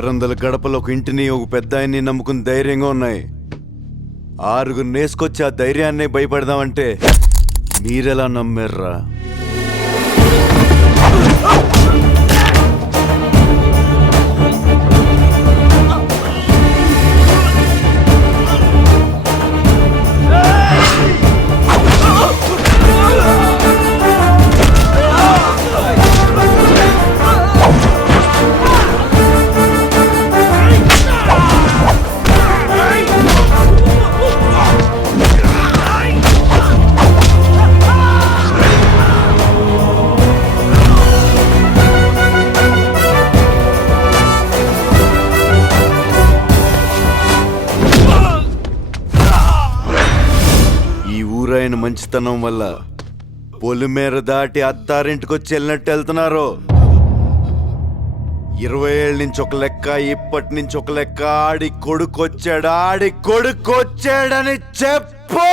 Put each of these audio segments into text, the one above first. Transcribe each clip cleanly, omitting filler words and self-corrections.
600 గడపలు ఒక ఇంటిని ఒక పెద్ద ఆయన్ని నమ్ముకుని ధైర్యంగా ఉన్నాయి. 6 నేసుకొచ్చి ఆ ధైర్యాన్ని భయపడదామంటే మీరెలా నమ్మారా? ఊరైన మంచితనం వల్ల పొలిమేర దాటి అత్తారింటికొచ్చి వెళ్ళినట్టు వెళ్తున్నారు. 20 ఏళ్ళ నుంచి ఒక లెక్క, ఇప్పటి నుంచి ఒక లెక్క. ఆడి కొడుకొచ్చాడని చెప్పు.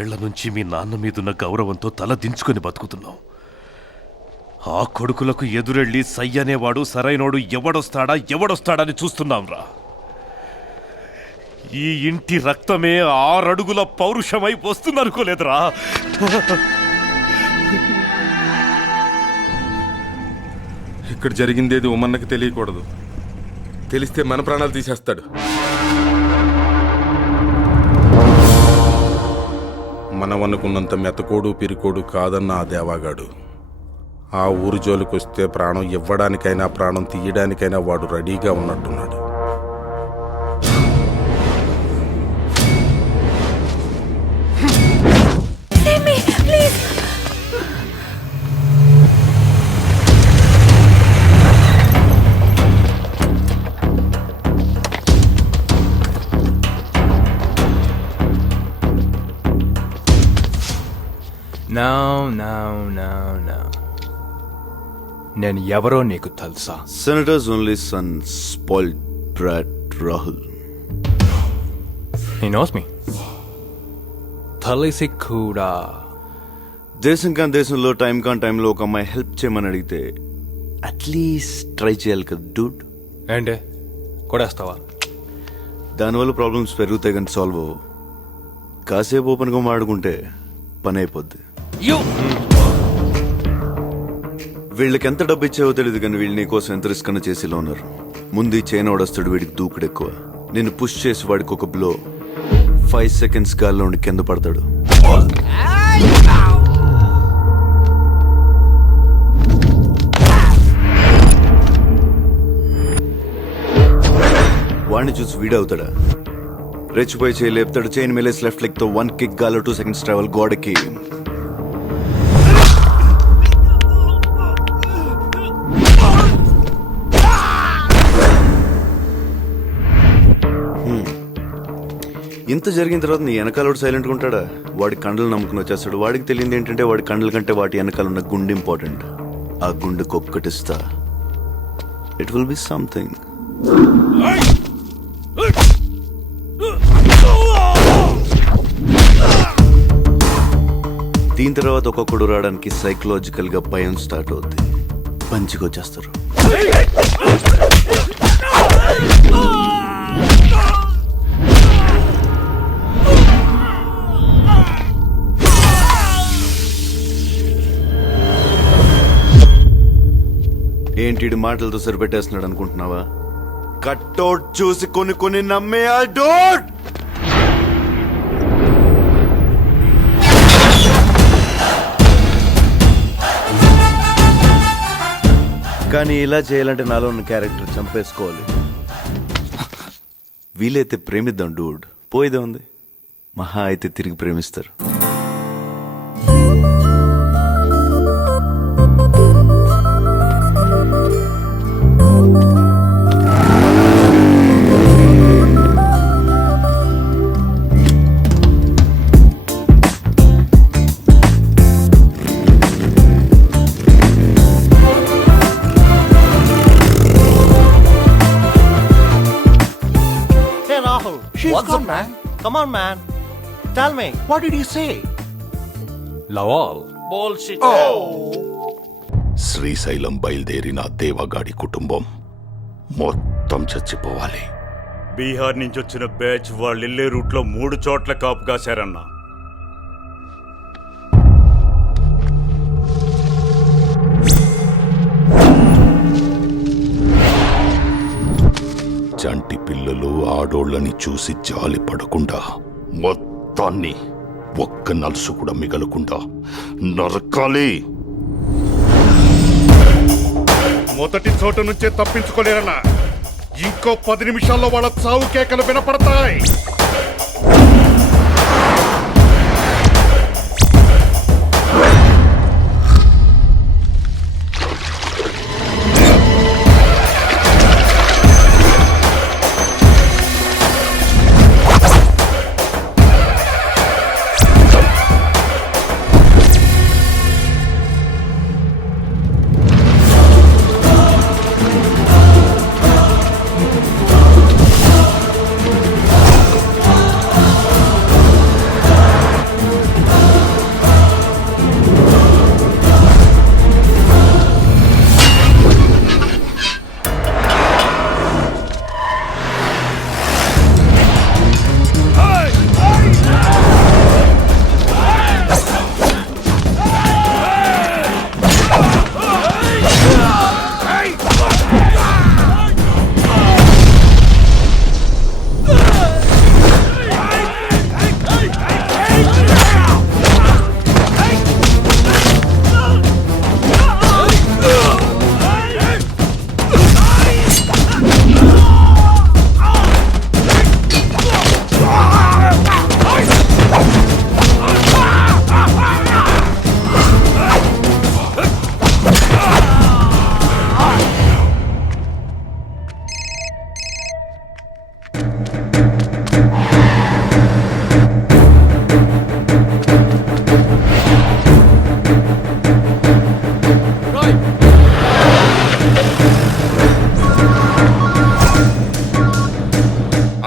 ఏళ్ల నుంచి మీ నాన్న మీదున్న గౌరవంతో తల దించుకొని బతుకుతున్నాం. ఆ కొడుకులకు ఎదురెళ్ళి సై అనేవాడు సరైనోడు ఎవడొస్తాడని చూస్తున్నాంరా. ఈ ఇంటి రక్తమే 6 అడుగుల పౌరుషమై వస్తుందనుకోలేదురా. ఇక్కడ జరిగిందేది ఉమ్మన్నకి తెలియకూడదు. తెలిస్తే మన ప్రాణాలు తీసేస్తాడు. మనం అనుకున్నంత మెతకోడు పిరికోడు కాదన్న ఆ దేవాగాడు ఆ ఊరు జోలికొస్తే ప్రాణం ఇవ్వడానికైనా ప్రాణం తీయడానికైనా వాడు రెడీగా ఉన్నట్టున్నాడు. నేను ఎవరో నీకు తెలుసా? Senators only sun, spoiled brought Rahul. He knows me. తెలిసి కూడా దేశం కాని దేశంలో టైం కాని టైంలో ఒక అమ్మాయి హెల్ప్ చేయమని అడిగితే అట్లీస్ట్ ట్రై చేయాలి కదా డూడ్. ఏంటే కొడేస్తావా? దానివల్ల ప్రాబ్లమ్స్ పెరుగుతాయి కానీ సాల్వ్ అవ్వవు. కాసేపు ఓపెన్గా మాడుకుంటే పని అయిపోద్ది. వీళ్ళకి ఎంత డబ్బు ఇచ్చావో తెలియదు కానీ వీళ్ళు నీకోసం ఎంత రిస్క్ అన్న చేసేలా ఉన్నారు. ముందు ఈ చైన్ వాడొస్తాడు, వీడికి దూకుడు ఎక్కువ. నేను పుష్ చేసి వాడికి ఒక బ్లో, 5 seconds గాల్లో ఉండి కింద పడతాడు. వాడిని చూసి వీడవుతాడా? రెచ్చిపోయి చేయి లేపుతాడు. చైన్ మేలేసి లెఫ్ట్ లెగ్ తో 1 kick గాల్లో 2 seconds ట్రావెల్ గోడకి. ఇంత జరిగిన తర్వాత నీ వెనకాల సైలెంట్గా ఉంటాడా? వాడి కండలు నమ్ముకుని వచ్చేస్తాడు. వాడికి తెలియదు ఏంటంటే వాడి కండల కంటే వాటి వెనకాల ఉన్న గుండె ఇంపార్టెంట్. ఆ గుండెకు ఒక్కటిస్తా, ఇట్ విల్ బి సంథింగ్. దీని తర్వాత ఒక్కొక్కడు రావడానికి సైకలాజికల్ గా భయం స్టార్ట్ అవుద్ది. పంచికి వచ్చేస్తారు. ఏంటి మాటలతో సరిపెట్టేస్తున్నాడు అనుకుంటున్నావా? కట్అవుట్ చూసి కొన్ని నమ్మే ఆ డోట్. కానీ ఇలా చేయాలంటే నాలో ఉన్న క్యారెక్టర్ చంపేసుకోవాలి. వీలైతే ప్రేమిద్దాం డూడ్, పోయేదే ఉంది. మహా అయితే తిరిగి ప్రేమిస్తారు. Come on, man. Tell me. What did he say? లవాల్ Bullshit. Srisailam బయలుదేరిన దేవగాడి కుటుంబం మొత్తం చచ్చిపోవాలి. బీహార్ నుంచి వచ్చిన బ్యాచ్ వాళ్ళెళ్ళే రూట్లో 3 చోట్ల కాపు కాశారన్నా. చంటి పిల్లలు ఆడోళ్ళని చూసి జాలి పడకుండా మొత్తాన్ని ఒక్క నలుసు కూడా మిగలకుండా నరకాలి. మొదటి చోటు నుంచే తప్పించుకోలేరన్నా. ఇంకో 10 నిమిషాల్లో వాళ్ళ చావు కేకలు వినపడతాయి.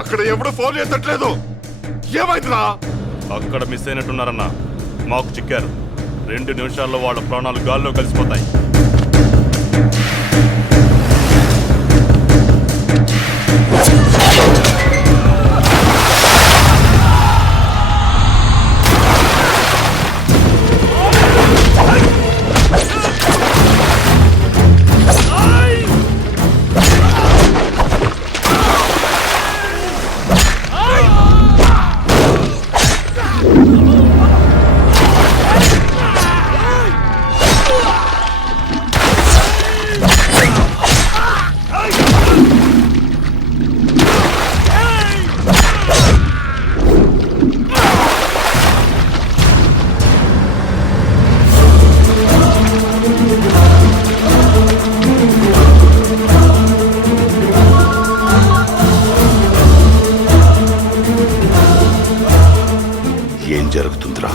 అక్కడ ఎవడు ఫోన్ ఎత్తట్లేదు. ఏమైందిరా? అక్కడ మిస్ అయినట్టున్నారన్నా. మాకు చిక్కారు. 2 నిమిషాల్లో వాళ్ళ ప్రాణాలు గాల్లో కలిసిపోతాయి. ఏం జరుగుతుందిరా?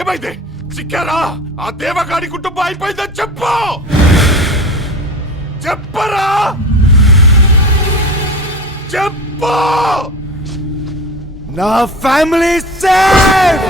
ఏమైంది? చిక్కారా? ఆ దేవగాడి కుటుంబం అయిపోయిందని చెప్పు. చెప్పరా? చెప్పు. నా ఫ్యామిలీ సేఫ్.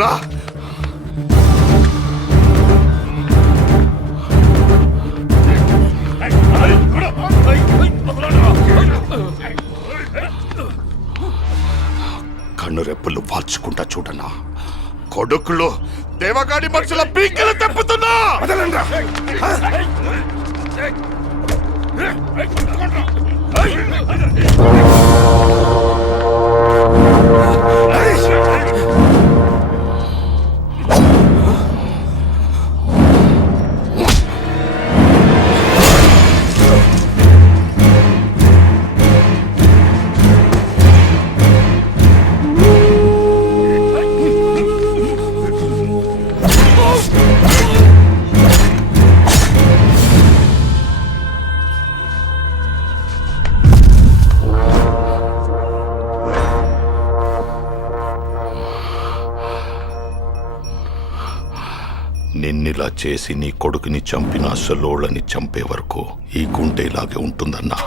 రా. కన్ను రెప్పలు వాల్చుకుంటా చూడన్నా, కొడుకులు దేవగాడి మనుషుల పీకలు తెప్పుతున్నా. నిన్నిలా చేసి నీ కొడుకుని చంపిన అసలోళ్ళని చంపే వరకు ఈ గుండె ఇలాగే ఉంటుందన్నా.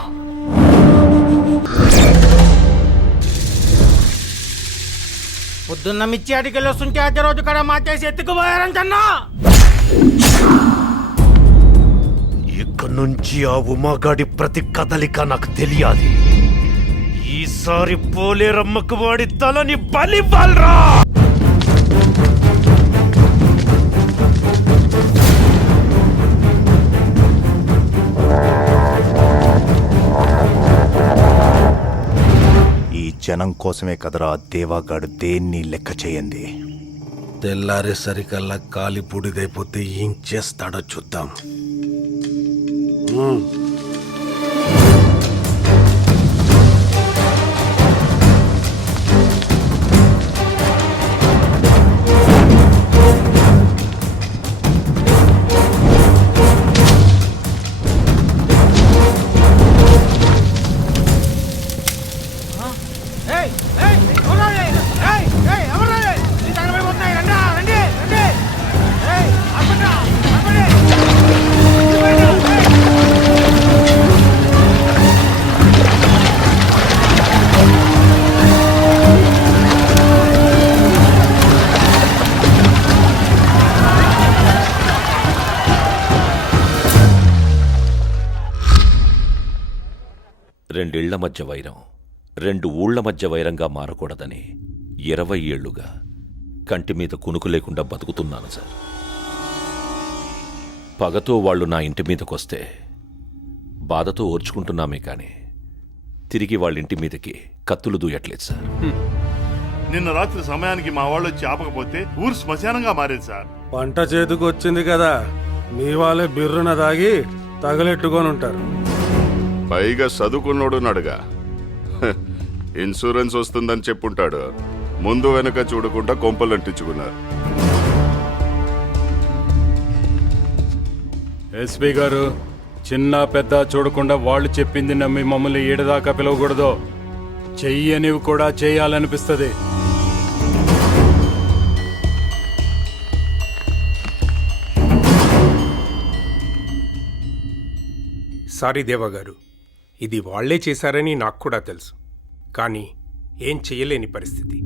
పొద్దున్న మిర్చి అడిగలు వస్తుంటే అదే రోజు కూడా మాటేసి ఎత్తుకుపోయారంటన్నా. ఇక్కడి నుంచి ఆ ఉమాగాడి ప్రతి కదలిక నాకు తెలియాలి. ఈసారి పోలేరమ్మకు వాడి తలని బలివ్వాల్రా. జనం కోసమే కదరా దేవాగాడు దేన్ని లెక్క చేయండి. తెల్లారేసరికల్లా కాలి బూడిదైపోతే ఏం చేస్తాడో చూద్దాం. రెండిళ్ల మధ్య వైరం 2 ఊళ్ల మధ్య వైరంగా మారకూడదని 20 ఏళ్లుగా కంటి మీద కునుకు లేకుండా బతుకుతున్నాను సార్. పగతో వాళ్ళు నా ఇంటి మీదకొస్తే బాధతో ఓర్చుకుంటున్నామే కానీ తిరిగి వాళ్ళ ఇంటి మీదకి కత్తులు దూయట్లేదు సార్. నిన్న రాత్రి సమయానికి మా వాళ్ళు వచ్చి ఆపకపోతే ఊరు శ్మశానంగా మారేది సార్. పంట చేతికి వచ్చింది కదా, మీ వాళ్ళే బిర్రున దాగి తగలెట్టుకొని ఉంటారు. పైగా చదువుకున్నోడున్నాడుగా, ఇన్సూరెన్స్ వస్తుందని చెప్పుంటాడు. ముందు వెనుక చూడకుండా కొంపలు అంటించుకున్నారు. ఎస్పీ గారు, చిన్న పెద్ద చూడకుండా వాళ్ళు చెప్పింది నమ్మి మమ్మల్ని ఏడదాకా పిలవకూడదు. చెయ్యనివి కూడా చేయాలనిపిస్తుంది. సారీ దేవగారు, ఇది వాళ్లే చేశారని నాకు కూడా తెలుసు, కానీ ఏం చెయ్యలేని పరిస్థితి.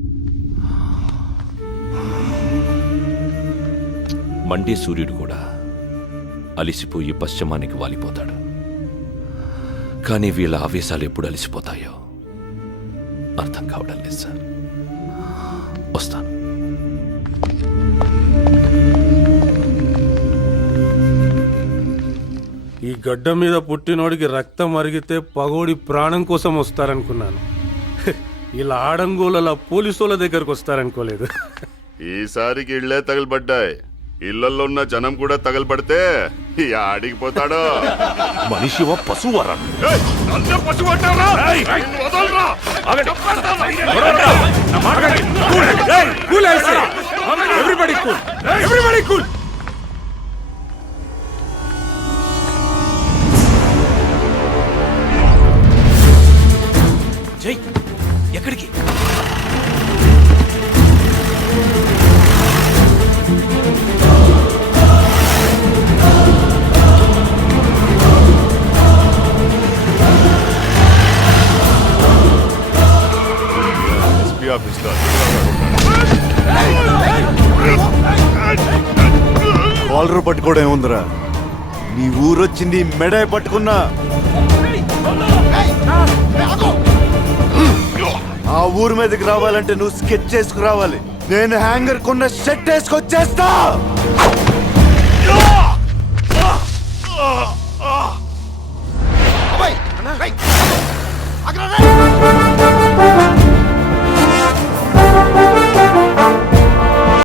మండే సూర్యుడు కూడా అలిసిపోయి పశ్చిమానికి వాలిపోతాడు. కానీ వీళ్ళ ఆవేశాలు ఎప్పుడు అలిసిపోతాయో అర్థం కావడం లేదు సార్. వస్తాను. ఈ గడ్డ మీద పుట్టినోడికి రక్తం అరిగితే పగోడి ప్రాణం కోసం వస్తారనుకున్నాను. ఇలా ఆడంగోల పోలీసుల దగ్గరకు వస్తారనుకోలేదు. ఈసారికి ఇళ్లే తగలబడ్డాయి. ఇళ్లలో ఉన్న జనం కూడా తగలబడితే ఆడికి పోతాడు. మనిషి పశువరా? పశువు అంటారా? Everybody cool, everybody cool. జై, ఎక్కడికి? ఎస్పీ ఆఫీస్ లో కాలర్ పట్టుకోవడం ఏముందిరా, నీ ఊరొచ్చింది మెడ పట్టుకున్నా. ఆ ఊరు మీదకి రావాలంటే నువ్వు స్కెచ్ చేసుకు రావాలి. నేను హ్యాంగర్ కొన్న షర్ట్ వేసుకొచ్చేస్తా.